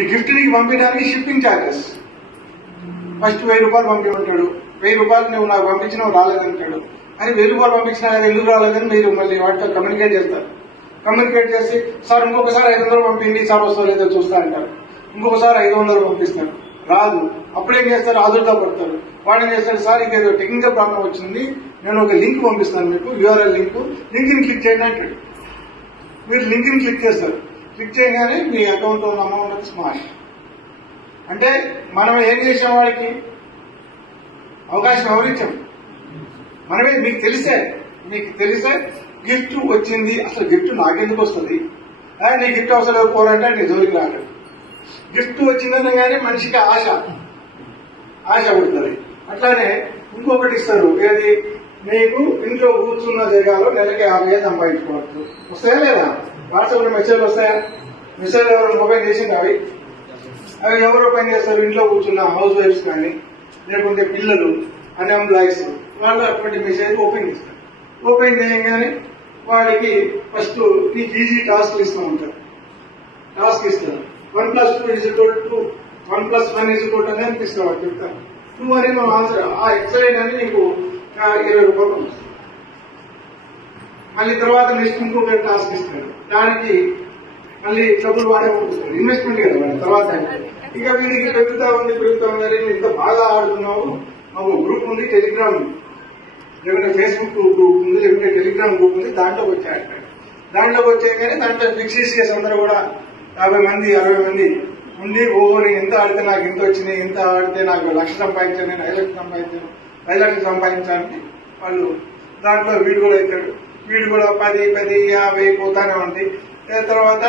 ఈ గిఫ్ట్ నీకు పంపించడానికి షిప్పింగ్ ఛార్జెస్ ఫస్ట్ వెయ్యి రూపాయలు పంపించమంటాడు వెయ్యి రూపాయలు నువ్వు నాకు పంపించినావు రాలేదంటాడు. అని వెయ్యి రూపాయలు పంపించినా కదా ఎందుకు రాలేదని మీరు మళ్ళీ వాటితో కమ్యూనికేట్ చేస్తారు. కమ్యూనికేట్ చేసి సార్ ఇంకొకసారి ఐదు వందలు పంపించండి సార్ వస్తో లేదో చూస్తా అంటారు. ఇంకొకసారి ఐదు వందలు పంపిస్తారు. రాదు. అప్పుడేం చేస్తారు? ఆదుర్దా పడతారు. వాడు ఏం చేస్తాడు? సార్ ఇదేదో టెక్నికల్ ప్రాబ్లం వచ్చింది. నేను ఒక లింక్ పంపిస్తాను మీకు యూఆర్ఎల్ లింక్. లింక్ని క్లిక్ చేయండి అంటాడు. మీరు లింక్ని క్లిక్ చేస్తారు. క్లిక్ చేయగానే మీ అకౌంట్లో ఉన్న అమౌంట్ స్మాష్ అంటే మనం ఏం చేసాం వాడికి? అవకాశం ఎవరిచ్చాం? మనమే మీకు తెలిసే మీకు తెలిసే గిఫ్ట్ వచ్చింది. అసలు గిఫ్ట్ నాకెందుకు వస్తుంది? నీ గిఫ్ట్ అవసరం పోరంటే నీ జోలికి రాడు గిఫ్ట్ వచ్చిందని కానీ మనిషికి ఆశ. ఆశ పుడుతుంది. అట్లానే ఇంకొకటి ఇస్తారు. ఏది? మీకు ఇంట్లో కూర్చున్న జగాలో నెలకి యాభై వేలు సంపాదించుకోవచ్చు. వస్తాయా లేదా? వాట్సాప్లో మెసేజ్లు వస్తాయా? మెసేజ్ ఎవరు మొబైల్ చేసింది అవి? అవి ఎవరు పని చేస్తారు? ఇంట్లో కూర్చున్న హౌస్ వైఫ్స్ కానీ లేకుంటే పిల్లలు అన్ఎంప్లాయీస్ వాళ్ళు అటువంటి మెసేజ్ ఓపెన్ చేస్తారు. ఓపెన్ చేయగానే వాడికి ఫస్ట్ నీకు ఈజీ టాస్క్ ఇస్తూ ఉంటారు. టాస్క్ ఇస్తారు. One plus two is equal to one plus one is equal అని అనిపిస్తావు వాడు టూ అని మనం ఆన్సర్. ఆ ఎక్సైడ్ అని నీకు ఇరవై రూపాయలు మళ్ళీ తర్వాత నెక్స్ట్ ఇంకొక టాస్క్ ఇస్తాడు. దానికి మళ్ళీ డబ్బులు వాడే పంపిస్తాడు ఇన్వెస్ట్మెంట్ కదా వాడి తర్వాత ఇక వీడికి పెరుగుతా ఉంది పెరుగుతా ఉంది అని ఇంత బాగా ఆడుతున్నావు. మాకు గ్రూప్ ఉంది టెలిగ్రామ్ లేకుంటే ఫేస్బుక్ గ్రూప్ ఉంది లేకుంటే టెలిగ్రామ్ గ్రూప్ ఉంది దాంట్లోకి వచ్చాడు దాంట్లోకి వచ్చాకనే దాంట్లో ఫిక్సీసియస్ అందరూ కూడా యాభై మంది అరవై మంది ఉండి ఓ నేను ఎంత ఆడితే నాకు ఎంత వచ్చినాయి ఎంత ఆడితే నాకు లక్ష సంపాదించాను నేను ఐదు లక్షలు సంపాదించాను. లక్షలు సంపాదించడానికి వాళ్ళు దాంట్లో వీడు కూడా అవుతాడు వీడు కూడా పది పది యాభై పోతానే ఉంది. తర్వాత